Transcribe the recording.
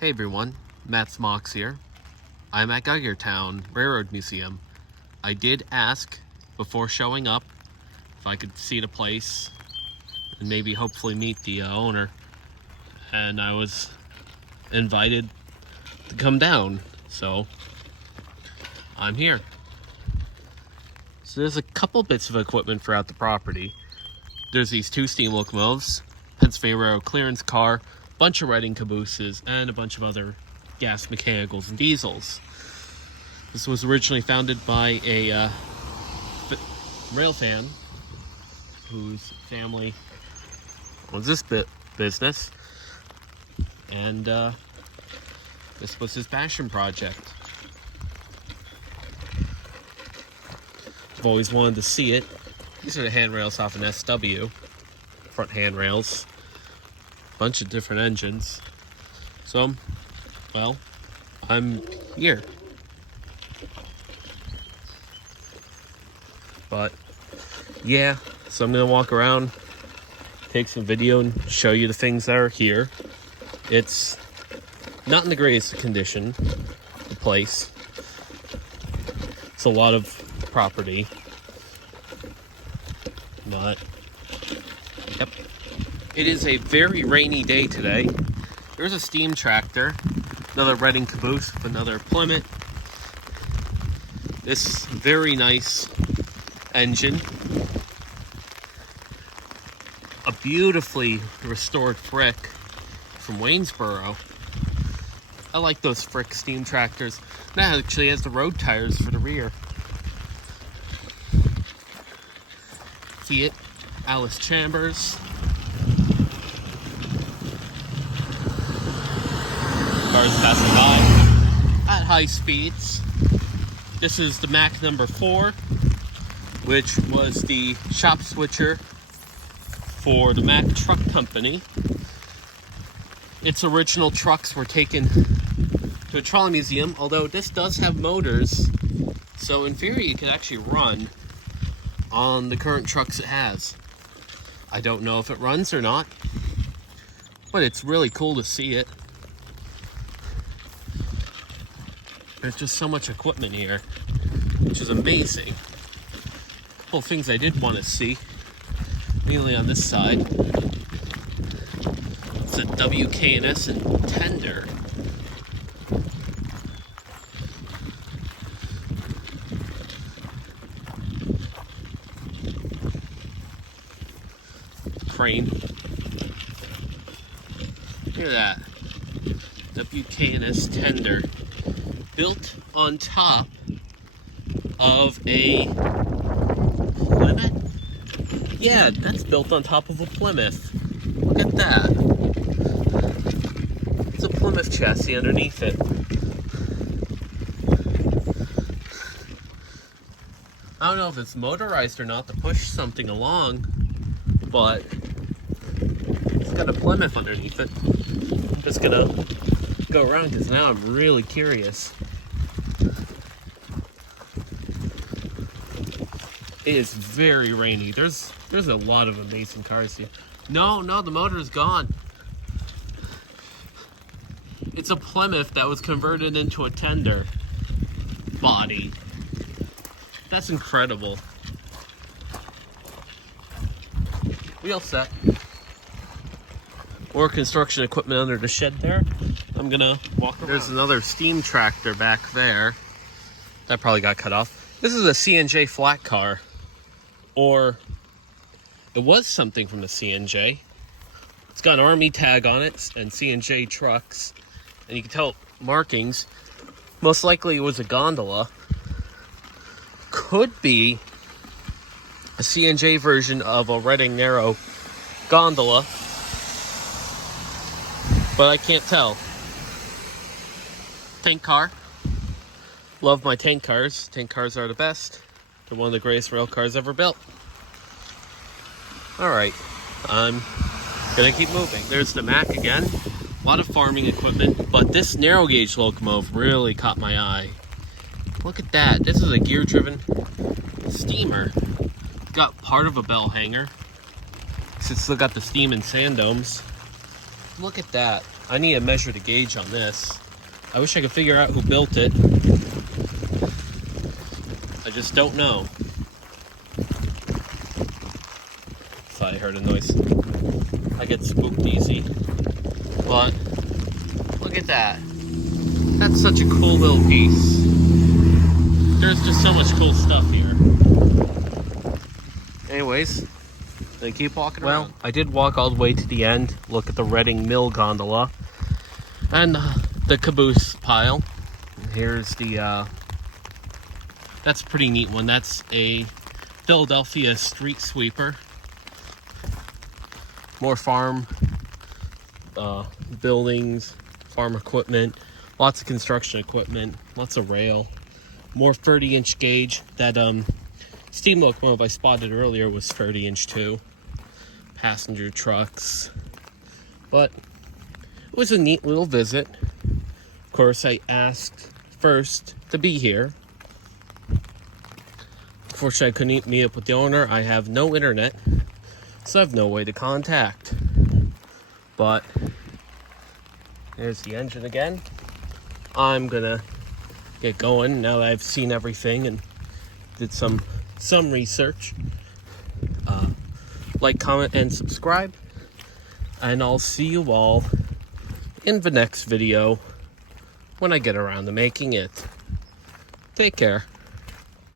Hey everyone, Matt's Mox here. I'm at Geigertown Railroad Museum. I did ask before showing up if I could see the place and maybe hopefully meet the owner, and I was invited to come down, so I'm here. So there's a couple bits of equipment throughout the property. There's these 2 steam locomotives, Pennsylvania Railroad clearance car, bunch of riding cabooses, and a bunch of other gas mechanicals and diesels. This was originally founded by a rail fan whose family owns this business, and this was his passion project. I've always wanted to see it. These are the handrails off an SW, front handrails. Bunch of different engines. So, well, I'm here. But yeah, so I'm gonna walk around, take some video, and show you the things that are here. It's not in the greatest condition, the place. It's a lot of property. Yep. It is a very rainy day today. There's a steam tractor, another riding caboose with another Plymouth. This very nice engine. A beautifully restored Frick from Waynesboro. I like those Frick steam tractors. That actually has the road tires for the rear. Fiat Alice Chambers. Cars passing by at high speeds. This is the Mack number 4, which was the shop switcher for the Mack Truck Company. Its original trucks were taken to a trolley museum, although this does have motors, so in theory it could actually run on the current trucks it has. I don't know if it runs or not, but it's really cool to see it. There's just so much equipment here, which is amazing. A couple of things I did want to see, mainly on this side. It's a WK&S and tender. Crane. Look at that. WK&S tender. Built on top of a Plymouth? Yeah, that's built on top of a Plymouth. Look at that. It's a Plymouth chassis underneath it. I don't know if it's motorized or not to push something along, but it's got a Plymouth underneath it. I'm just gonna go around because now I'm really curious. It is very rainy. There's a lot of amazing cars here. No, the motor is gone. It's a Plymouth that was converted into a tender body. That's incredible. We all set. More construction equipment under the shed there. I'm gonna walk around. There's another steam tractor back there. That probably got cut off. This is a C&J flat car. Or it was something from the C&J. It's got an Army tag on it and C&J trucks. And you can tell markings. Most likely it was a gondola. Could be a C&J version of a Reading Narrow gondola. But I can't tell. Tank car. Love my tank cars. Tank cars are the best. They're one of the greatest rail cars ever built. Alright, I'm gonna keep moving. There's the Mack again. A lot of farming equipment, but this narrow gauge locomotive really caught my eye. Look at that. This is a gear driven steamer. It's got part of a bell hanger. It's still got the steam and sand domes. Look at that. I need to measure the gauge on this. I wish I could figure out who built it. I just don't know. Thought I heard a noise. I get spooked easy. But look at that. That's such a cool little piece. There's just so much cool stuff here. Anyways, they keep walking around. Well, I did walk all the way to the end, look at the Reading Mill gondola, and the caboose pile. And here's the, that's a pretty neat one. That's a Philadelphia street sweeper. More farm buildings, farm equipment, lots of construction equipment, lots of rail. More 30-inch gauge. That steam locomotive I spotted earlier was 30-inch too. Passenger trucks. But it was a neat little visit. Of course, I asked first to be here. Unfortunately, I couldn't meet up with the owner. I have no internet, so I have no way to contact. But there's the engine again. I'm gonna get going now that I've seen everything and did some research. Like, comment, and subscribe, and I'll see you all in the next video when I get around to making it. Take care.